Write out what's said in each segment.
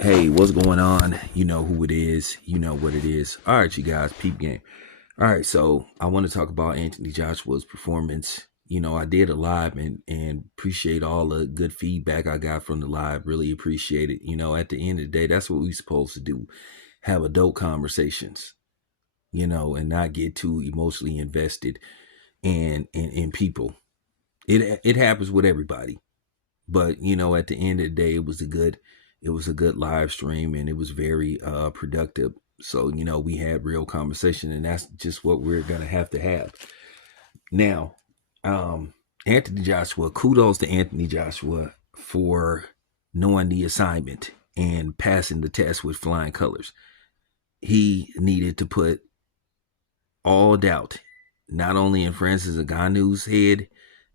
Hey, what's going on? You know who it is. You know what it is. All right, you guys, peep game. All right, so I want to talk about Anthony Joshua's performance. I did a live and appreciate all the good feedback I got from the live. Really appreciate it. At the end of the day, that's what we're supposed to do. Have adult conversations, and not get too emotionally invested in people. It happens with everybody. But at the end of the day, it was a good live stream, and it was very productive. So we had real conversation, and that's just what we're gonna have to have now. Anthony Joshua, kudos to Anthony Joshua for knowing the assignment and passing the test with flying colors. He needed to put all doubt not only in Francis Ngannou's head,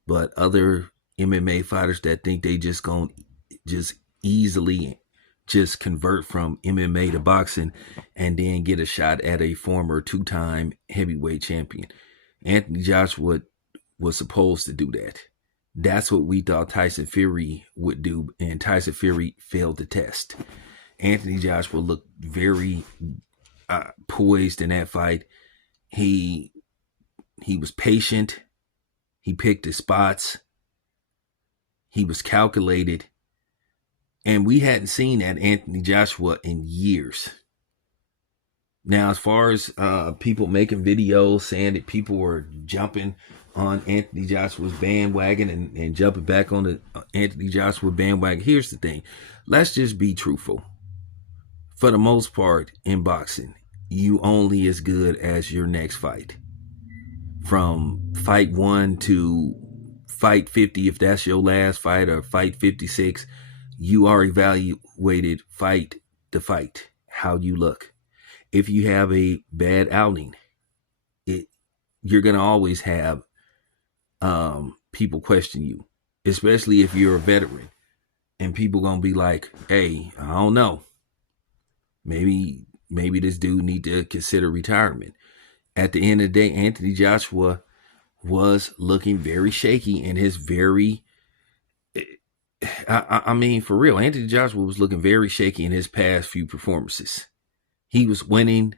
but other MMA fighters that think they just going just easily just convert from MMA to boxing and then get a shot at a former two-time heavyweight champion. Anthony Joshua was supposed to do that. That's what we thought Tyson Fury would do, and Tyson Fury failed the test. Anthony Joshua looked very poised in that fight. He was patient. He picked his spots. He was calculated. And we hadn't seen that Anthony Joshua in years. Now, as far as people making videos saying that people were jumping on Anthony Joshua's bandwagon and jumping back on the Anthony Joshua bandwagon, here's the thing. Let's just be truthful. For the most part, in boxing, you only as good as your next fight. From fight 1 to fight 50, if that's your last fight, or fight 56, you are evaluated fight to fight, how you look. If you have a bad outing, you're going to always have people question you, especially if you're a veteran. And people going to be like, hey, I don't know. Maybe this dude need to consider retirement. At the end of the day, Anthony Joshua was looking very shaky in his very I mean, for real, Anthony Joshua was looking very shaky in his past few performances. He was winning,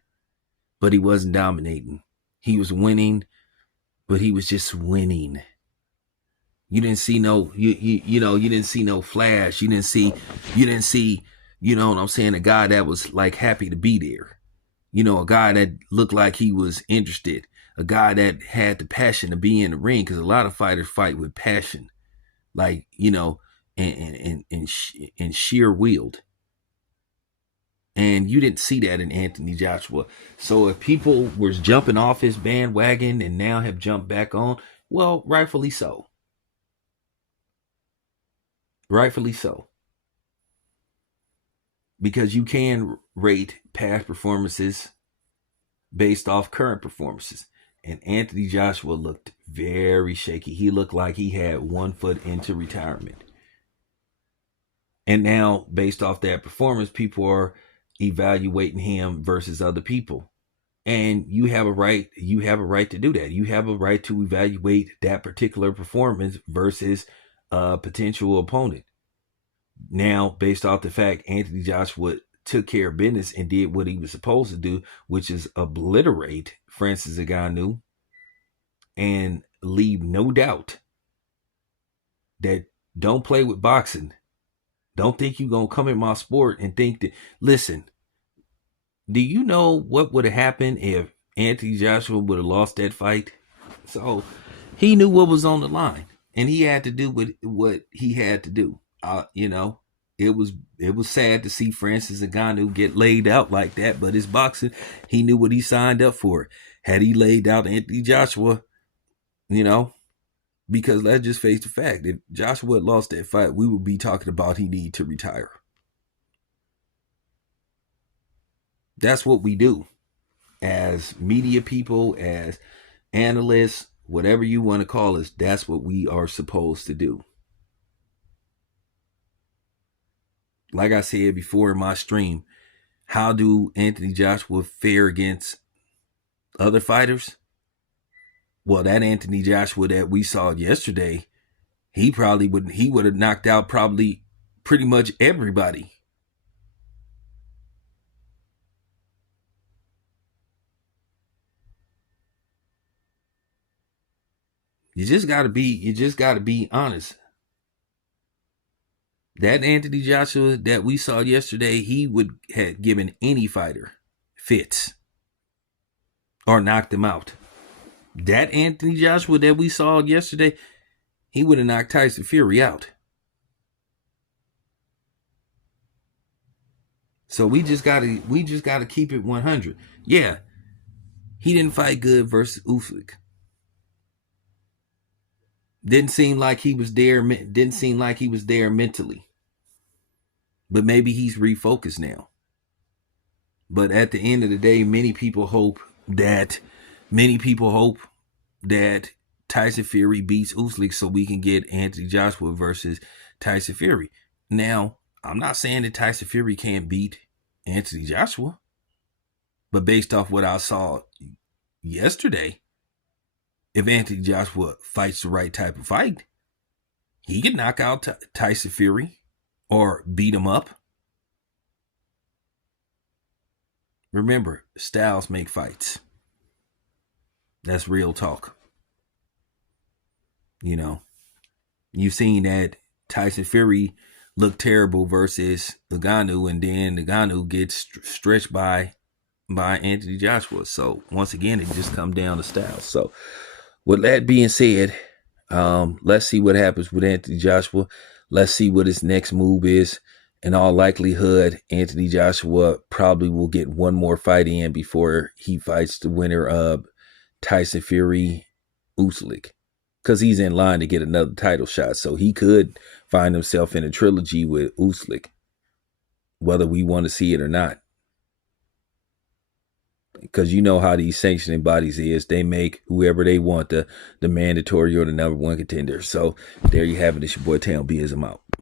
but he wasn't dominating. He was winning, but he was just winning. You didn't see no you didn't see no flash. You didn't see you know what I'm saying, a guy that was like happy to be there. A guy that looked like he was interested, a guy that had the passion to be in the ring, because a lot of fighters fight with passion, like and sheer wield. And you didn't see that in Anthony Joshua. So if people were jumping off his bandwagon and now have jumped back on, well, rightfully so. Rightfully so. Because you can rate past performances based off current performances. And Anthony Joshua looked very shaky. He looked like he had 1 foot into retirement. And now, based off that performance, people are evaluating him versus other people. And you have a right to do that. You have a right to evaluate that particular performance versus a potential opponent. Now, based off the fact Anthony Joshua took care of business and did what he was supposed to do, which is obliterate Francis Ngannou and leave no doubt that don't play with boxing. Don't think you're going to come in my sport and think that, listen, do you know what would have happened if Anthony Joshua would have lost that fight? So he knew what was on the line, and he had to do what he had to do. It was sad to see Francis Ngannou get laid out like that, but it's boxing. He knew what he signed up for. Had he laid out Anthony Joshua, because let's just face the fact, if Joshua had lost that fight, we would be talking about he need to retire. That's what we do as media people, as analysts, whatever you want to call us. That's what we are supposed to do. Like I said before in my stream, how do Anthony Joshua fare against other fighters? Well, that Anthony Joshua that we saw yesterday, he would have knocked out probably pretty much everybody. You just gotta be honest. That Anthony Joshua that we saw yesterday, he would have given any fighter fits or knocked him out. That Anthony Joshua that we saw yesterday, he would have knocked Tyson Fury out. So we just gotta keep it 100. Yeah, he didn't fight good versus Usyk. Didn't seem like he was there. Didn't seem like he was there mentally. But maybe he's refocused now. But at the end of the day, many people hope that Tyson Fury beats Usyk so we can get Anthony Joshua versus Tyson Fury. Now, I'm not saying that Tyson Fury can't beat Anthony Joshua, but based off what I saw yesterday, if Anthony Joshua fights the right type of fight, he could knock out Tyson Fury or beat him up. Remember, styles make fights. That's real talk. You know, you've seen that Tyson Fury look terrible versus Ngannou, and then Ngannou gets stretched by Anthony Joshua. So once again, it just comes down to styles. So with that being said, let's see what happens with Anthony Joshua. Let's see what his next move is. In all likelihood, Anthony Joshua probably will get one more fight in before he fights the winner of Tyson Fury Usyk, because he's in line to get another title shot. So he could find himself in a trilogy with Usyk, whether we want to see it or not. Because you know how these sanctioning bodies is. They make whoever they want the mandatory or the number one contender. So there you have it. It's your boy Town B. I'm out.